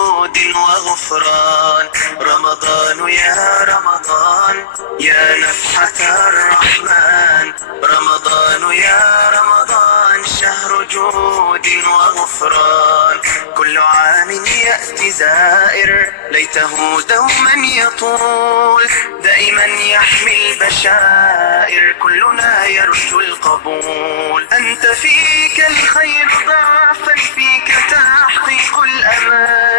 جود وغفران. رمضان يا رمضان يا نفحة الرحمن، رمضان يا رمضان شهر جود وغفران. كل عام يأتي زائر ليته دوما يطول، دائما يحمي البشائر كلنا يرجو القبول. أنت فيك الخير ضعفا، فيك تحقيق الأمان،